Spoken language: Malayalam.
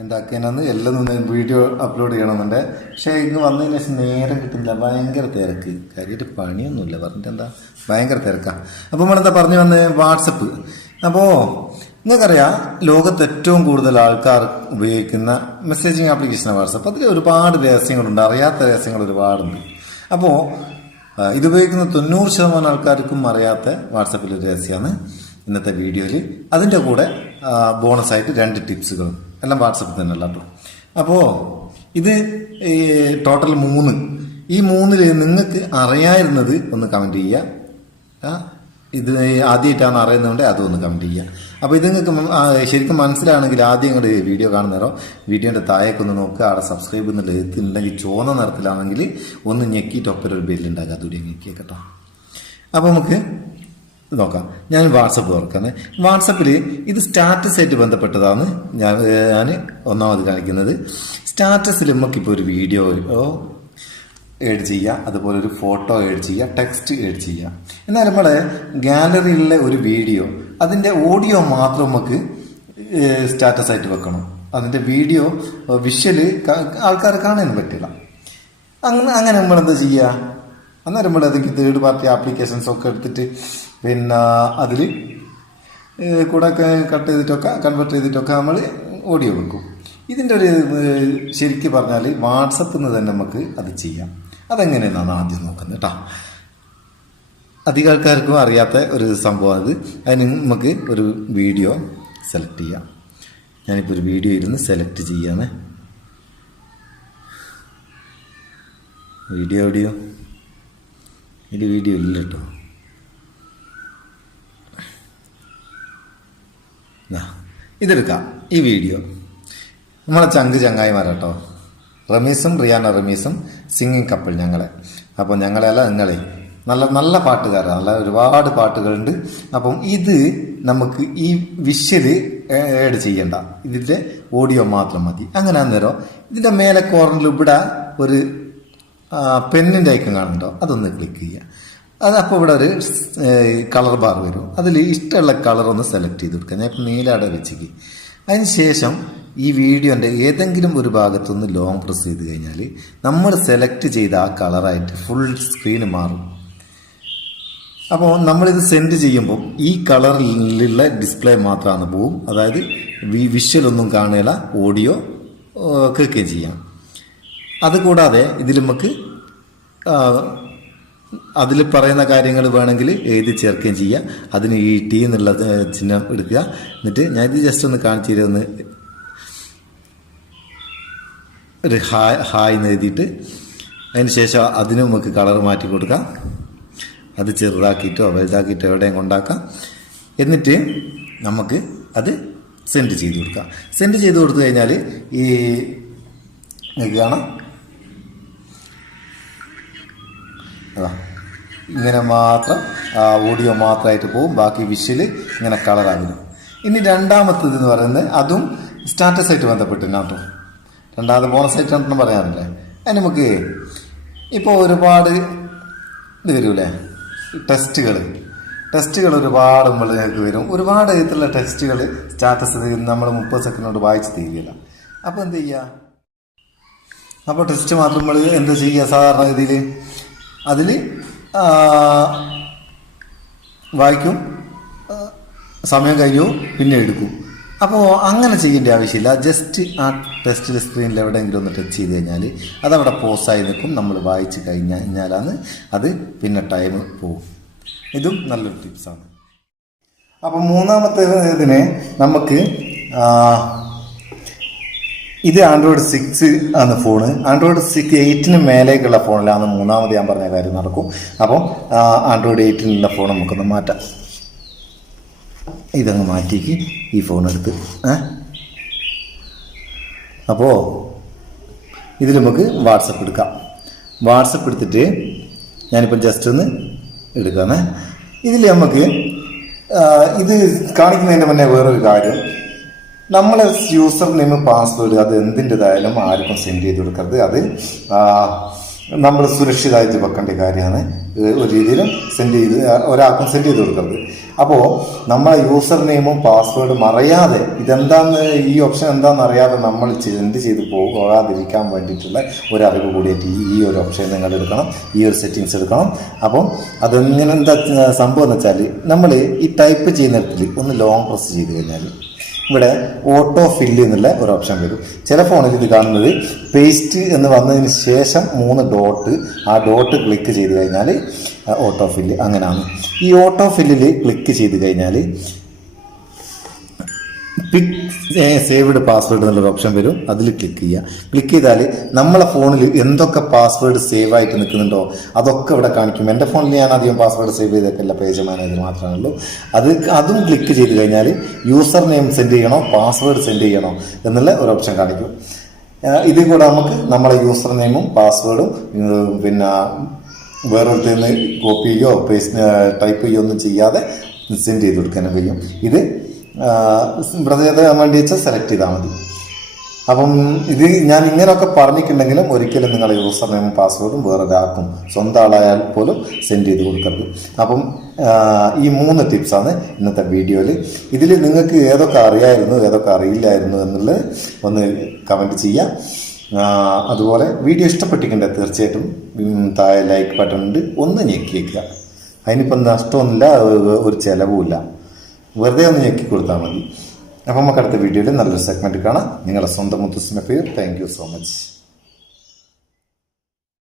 എന്താക്കിയെന്നു എല്ലാം നിന്ന് വീഡിയോ അപ്ലോഡ് ചെയ്യണമെന്നുണ്ട്. പക്ഷേ ഇന്ന് വന്നതിന് ശേഷം നേരെ കിട്ടുന്നില്ല. ഭയങ്കര തിരക്ക്. കാര്യമായിട്ട് പണിയൊന്നുമില്ല. പറഞ്ഞിട്ട് എന്താ ഭയങ്കര തിരക്കാണ് അപ്പോൾ നമ്മളെന്താ പറഞ്ഞു വന്ന്? വാട്സപ്പ്. അപ്പോൾ നിങ്ങൾക്കറിയാം ലോകത്ത് ഏറ്റവും കൂടുതൽ ആൾക്കാർ ഉപയോഗിക്കുന്ന മെസ്സേജിങ് ആപ്ലിക്കേഷനാണ് വാട്സപ്പ്. അതിൽ ഒരുപാട് രഹസ്യങ്ങളുണ്ട്. അറിയാത്ത രഹസ്യങ്ങൾ ഒരുപാടുണ്ട്. അപ്പോൾ ഇതുപയോഗിക്കുന്ന തൊണ്ണൂറ് ശതമാനം ആൾക്കാർക്കും അറിയാത്ത വാട്സപ്പിലെ രഹസ്യമാണ് ഇന്നത്തെ വീഡിയോയിൽ അതിന്റെ കൂടെ ബോണസ് ആയിട്ട് രണ്ട് ടിപ്സുകളും. എല്ലാം വാട്സപ്പിൽ തന്നെ ഉള്ള കേട്ടോ അപ്പോൾ ഇത് ടോട്ടൽ മൂന്ന്. ഈ മൂന്നിൽ നിങ്ങൾക്ക് അറിയായിരുന്നത് ഒന്ന് കമന്റ് ചെയ്യുക. ഇത് ആദ്യമായിട്ടാണ് അറിയുന്നതുകൊണ്ട് അതൊന്ന് കമന്റ് ചെയ്യുക. അപ്പോൾ ഇത് നിങ്ങൾക്ക് ശരിക്കും മനസ്സിലാണെങ്കിൽ ആദ്യം ഇങ്ങോട്ട് വീഡിയോ കാണുന്നേരോ വീഡിയോന്റെ താഴേക്കൊന്ന് നോക്കുക. അവിടെ സബ്സ്ക്രൈബ് എന്നുള്ള എത്തിയിട്ടുണ്ടെങ്കിൽ ചുവന്ന നിറത്തിലാണെങ്കിൽ ഒന്ന് ഞെക്കിയിട്ട് ഒപ്പം ഒരു ബെല്ലുണ്ടാക്കുക അതുകൂടി ഞെക്കിയേക്കട്ടോ കേട്ടോ അപ്പോൾ നമുക്ക് നോക്കാം. ഞാൻ വാട്സപ്പ് തുറക്കുന്നത് വാട്സപ്പിൽ ഇത് സ്റ്റാറ്റസായിട്ട് ബന്ധപ്പെട്ടതാണ്. ഞാൻ ഞാൻ ഒന്നാമത് കാണിക്കുന്നത്. സ്റ്റാറ്റസിൽ നമുക്കിപ്പോൾ ഒരു വീഡിയോ ഏഡ് ചെയ്യുക അതുപോലെ ഒരു ഫോട്ടോ ഏഡ് ചെയ്യുക ടെക്സ്റ്റ് ഏഡ് ചെയ്യുക എന്നാൽ നമ്മൾ ഗാലറിയിലെ ഒരു വീഡിയോ അതിന്റെ ഓഡിയോ മാത്രം നമുക്ക് സ്റ്റാറ്റസായിട്ട് വെക്കണം. അതിന്റെ വീഡിയോ വിഷ്വൽ ആൾക്കാർ കാണാൻ പറ്റില്ല. അങ്ങനെ അങ്ങനെ നമ്മൾ എന്താ ചെയ്യുക? അന്നേരം നമ്മൾ ഏതെങ്കിലും തേർഡ് പാർട്ടി ആപ്ലിക്കേഷൻസ് ഒക്കെ എടുത്തിട്ട് പിന്നെ അതിൽ കൂടെ കട്ട് ചെയ്തിട്ടൊക്കെ കൺവെർട്ട് ചെയ്തിട്ടൊക്കെ നമ്മൾ ഓഡിയോ വെക്കും. ഇതിന്റെ ഒരു ശരിക്കും പറഞ്ഞാൽ വാട്സപ്പിൽ നിന്ന് തന്നെ നമുക്ക് അത് ചെയ്യാം. അതെങ്ങനെയെന്നാണ് ആദ്യം നോക്കുന്നത് കേട്ടോ അധികം ആൾക്കാർക്കും അറിയാത്ത ഒരു സംഭവം അത്. അതിന് നമുക്ക് ഒരു വീഡിയോ സെലക്ട് ചെയ്യാം. ഞാനിപ്പോൾ ഒരു വീഡിയോ ഇരുന്ന് സെലക്ട് ചെയ്യാമേ. വീഡിയോ എവിടെയോ. ഇതിൽ വീഡിയോ ഇല്ല കേട്ടോ ഇതെടുക്കാം. ഈ വീഡിയോ നമ്മളെ ചങ്ക് ചങ്ങായിമാരാട്ടോ റമീസും റിയാന റമീസും സിംഗിങ് കപ്പിൾ ഞങ്ങളെ. അപ്പോൾ ഞങ്ങളെയല്ല നിങ്ങളെ. നല്ല നല്ല പാട്ടുകാരാണ് നല്ല ഒരുപാട് പാട്ടുകളുണ്ട്. അപ്പം ഇത് നമുക്ക് ഈ വിഷ്വൽ ഏഡ് ചെയ്യണ്ട. ഇതിന്റെ ഓഡിയോ മാത്രം മതി. അങ്ങനെ അന്നേരം ഇതിന്റെ മേലെ കോർണറിൽ ഇവിടെ ഒരു പെന്നിന്റെ ഐക്കൺ കാണുന്നുണ്ടോ? അതൊന്ന് ക്ലിക്ക് ചെയ്യുക. അത് അപ്പോൾ ഇവിടെ ഒരു കളർ ബാർ വരും. അതിൽ ഇഷ്ടമുള്ള കളർ ഒന്ന് സെലക്ട് ചെയ്ത് കൊടുക്കുക. ഞാൻ ഇപ്പം നീലാടെ വെച്ചിക്ക് അതിന് ശേഷം ഈ വീഡിയോന്റെ ഏതെങ്കിലും ഒരു ഭാഗത്തുനിന്ന് ലോങ് പ്രസ് ചെയ്ത് കഴിഞ്ഞാൽ നമ്മൾ സെലക്ട് ചെയ്ത ആ കളറായിട്ട് ഫുൾ സ്ക്രീൻ മാറും. അപ്പോൾ നമ്മളിത് സെൻഡ് ചെയ്യുമ്പോൾ ഈ കളറിലുള്ള ഡിസ്പ്ലേ മാത്രമാണ് പോവും. അതായത് വി വിഷ്വൽ ഒന്നും കാണുകയില്ല ഓഡിയോ കേൾക്കുകയും ചെയ്യാം. അതുകൂടാതെ ഇതിൽ നമുക്ക് അതിൽ പറയുന്ന കാര്യങ്ങൾ വേണമെങ്കിൽ എഴുതി ചേർക്കുകയും ചെയ്യാം അതിന് ഈ ടി എന്നുള്ള ചിഹ്നം എടുക്കുക. എന്നിട്ട് ഞാൻ ഇത് ജസ്റ്റ് ഒന്ന് കാണിച്ചു തരുമെന്ന് ഒരു ഹായ് ഹായ് എന്ന് എഴുതിയിട്ട് അതിന് ശേഷം അതിന് നമുക്ക് കളർ മാറ്റി കൊടുക്കാം. അത് ചെറുതാക്കിയിട്ടോ വലുതാക്കിയിട്ടോ എവിടെയും കൊണ്ടാക്കാം. എന്നിട്ട് നമുക്ക് അത് സെൻഡ് ചെയ്ത് കൊടുക്കാം. സെൻഡ് ചെയ്ത് കൊടുത്തു കഴിഞ്ഞാൽ ഈ നിങ്ങൾക്ക് കാണാം. ഇങ്ങനെ മാത്രം ഓഡിയോ മാത്രമായിട്ട് പോകും. ബാക്കി വിഷ്വൽ ഇങ്ങനെ കളറാകുന്നു ഇനി രണ്ടാമത്തത് എന്ന് പറയുന്നത് അതും സ്റ്റാറ്റസ് ആയിട്ട് ബന്ധപ്പെട്ടില്ല കേട്ടോ. രണ്ടാമത് ബോണസ് ആയിട്ടാണെന്ന് പറയാറില്ലേ? അതിന് നമുക്ക് ഇപ്പോൾ ഒരുപാട് ഇത് വരൂലേ? ടെസ്റ്റുകൾ ടെസ്റ്റുകൾ ഒരുപാട് നമ്മളിലേക്ക് വരും. ഒരുപാട് വിധത്തിലുള്ള ടെസ്റ്റുകൾ സ്റ്റാറ്റസ് നമ്മൾ മുപ്പത് സെക്കൻഡ് വായിച്ച് തീരുകയില്ല. അപ്പോൾ എന്ത് ചെയ്യുക? അപ്പോൾ ടെസ്റ്റ് മാത്രം നമ്മൾ എന്താ ചെയ്യുക സാധാരണ രീതിയിൽ? അതിൽ വായിക്കും. സമയം കഴിയും പിന്നെ എടുക്കും. അപ്പോൾ അങ്ങനെ ചെയ്യേണ്ട ആവശ്യമില്ല. ജസ്റ്റ് ആ ടെസ്റ്റ് സ്ക്രീനിൽ എവിടെയെങ്കിലും ഒന്ന് ടച്ച് ചെയ്ത് കഴിഞ്ഞാൽ അതവിടെ പോസ്റ്റായി നിൽക്കും. നമ്മൾ വായിച്ച് കഴിഞ്ഞു കഴിഞ്ഞാലാണ് അത് പിന്നെ ടൈം പോകും. ഇതും നല്ലൊരു ടിപ്സാണ് അപ്പോൾ മൂന്നാമത്തെ ഇതിന് നമുക്ക് ഇത് ആൻഡ്രോയിഡ് സിക്സ് ആണ് ഫോണ് ആൻഡ്രോയിഡ് സിക്സ് എയ്റ്റിന് മേലേക്കുള്ള ഫോണിലാണ് മൂന്നാമത് ഞാൻ പറഞ്ഞ കാര്യം നടക്കും. അപ്പോൾ ആൻഡ്രോയിഡ് എയ്റ്റിനുള്ള ഫോൺ നമുക്കൊന്ന് മാറ്റാം. ഇതങ്ങ് മാറ്റിക്ക് ഈ ഫോൺ എടുത്ത് അപ്പോൾ ഇതിൽ നമുക്ക് വാട്സപ്പ് എടുക്കാം. വാട്സപ്പ് എടുത്തിട്ട് ഞാനിപ്പോൾ ജസ്റ്റ് ഒന്ന് എടുക്കാമേ. ഇതിൽ നമുക്ക് ഇത് കാണിക്കുന്നതിന്റെ മുന്നേ വേറൊരു കാര്യം. നമ്മളെ യൂസർ നെയിം പാസ്വേഡ് അത് എന്തിന്റെതായാലും ആർക്കും സെൻഡ് ചെയ്ത് കൊടുക്കരുത്. അത് നമ്മൾ സുരക്ഷിതമായിട്ട് വെക്കേണ്ട കാര്യമാണ്. ഒരു രീതിയിലും സെൻഡ് ചെയ്ത് ഒരാൾക്കും സെൻഡ് ചെയ്ത് കൊടുക്കരുത്. അപ്പോൾ നമ്മളെ യൂസർ നെയിമും പാസ്വേഡും അറിയാതെ ഇതെന്താന്ന് ഈ ഓപ്ഷൻ എന്താണെന്ന് അറിയാതെ നമ്മൾ സെൻഡ് ചെയ്ത് പോകാതിരിക്കാൻ വേണ്ടിയിട്ടുള്ള ഒരു അറിവ് കൂടിയിട്ട് ഈ ഒരു ഓപ്ഷൻ നിങ്ങൾ എടുക്കണം ഈ ഒരു സെറ്റിങ്സ് എടുക്കണം. അപ്പം അതെങ്ങനെ എന്താ സംഭവം എന്ന് വെച്ചാൽ നമ്മൾ ഈ ടൈപ്പ് ചെയ്യുന്നിടത്തിൽ ഒന്ന് ലോങ് പ്രസ് ചെയ്ത് കഴിഞ്ഞാൽ ഇവിടെ ഓട്ടോ ഫില്ല് എന്നുള്ള ഒരു ഓപ്ഷൻ വരും. ചില ഫോണിൽ ഇത് കാണുന്നത് പേസ്റ്റ് എന്ന് വന്നതിന് ശേഷം മൂന്ന് ഡോട്ട് ആ ഡോട്ട് ക്ലിക്ക് ചെയ്ത് കഴിഞ്ഞാൽ ഓട്ടോ ഫില്ല് അങ്ങനെയാണ് ഈ ഓട്ടോ ഫില്ലിൽ ക്ലിക്ക് ചെയ്ത് കഴിഞ്ഞാൽ പിക് സേവ്ഡ് പാസ്വേഡ് എന്നുള്ളൊരു ഓപ്ഷൻ വരും. അതിൽ ക്ലിക്ക് ചെയ്യുക. ക്ലിക്ക് ചെയ്താൽ നമ്മളെ ഫോണിൽ എന്തൊക്കെ പാസ്വേഡ് സേവ് ആയിട്ട് നിൽക്കുന്നുണ്ടോ അതൊക്കെ ഇവിടെ കാണിക്കും. എന്റെ ഫോണിൽ ഞാൻ അധികം പാസ്വേഡ് സേവ് ചെയ്തേക്കല്ല പേജ് മാനേജർ മാത്രമേ ഉള്ളൂ അത് അതും ക്ലിക്ക് ചെയ്ത് കഴിഞ്ഞാൽ യൂസർ നെയിം സെൻഡ് ചെയ്യണോ പാസ്വേഡ് സെൻഡ് ചെയ്യണോ എന്നുള്ള ഒരു ഓപ്ഷൻ കാണിക്കും. ഇതിൽ കൂടെ നമുക്ക് നമ്മളെ യൂസർ നെയിമും പാസ്വേഡും പിന്നെ വേറൊരു നിന്ന് കോപ്പി ചെയ്യോ പേസ്റ്റ് ടൈപ്പ് ചെയ്യോ ഒന്നും ചെയ്യാതെ സെൻഡ് ചെയ്ത് കൊടുക്കാനും കഴിയും. ഇത് ചെയ്യാൻ വേണ്ടി വെച്ചാൽ സെലക്ട് ചെയ്താൽ മതി. അപ്പം ഇത് ഞാൻ ഇങ്ങനെയൊക്കെ പറഞ്ഞിട്ടുണ്ടെങ്കിലും ഒരിക്കലും നിങ്ങൾ യൂസർ നെയിമും പാസ്വേഡും വേറെ ഒരാൾക്കും സ്വന്തം ആളായാൽ പോലും സെൻഡ് ചെയ്ത് കൊടുക്കരുത്. അപ്പം ഈ മൂന്ന് ടിപ്സാണ് ഇന്നത്തെ വീഡിയോയിൽ ഇതിൽ നിങ്ങൾക്ക് ഏതൊക്കെ അറിയായിരുന്നു ഏതൊക്കെ അറിയില്ലായിരുന്നു എന്നുള്ളത് ഒന്ന് കമന്റ് ചെയ്യാം. അതുപോലെ വീഡിയോ ഇഷ്ടപ്പെട്ടിട്ടുണ്ട് തീർച്ചയായിട്ടും താഴെ ലൈക്ക് ബട്ടൺ ഉണ്ട്. ഒന്ന് ഞെക്കിയേക്കുക അതിനിപ്പം നഷ്ടമൊന്നുമില്ല ഒരു ചിലവുമില്ല. വെറുതെ ഒന്ന് ഞെക്കി കൊടുത്താൽ മതി. അപ്പം നമുക്ക് അടുത്ത വീഡിയോയിൽ നല്ലൊരു സെഗ്മെന്റ് കാണാം. നിങ്ങളുടെ സ്വന്തം മുത്തുസിന്റെ പേര്. Thank you so much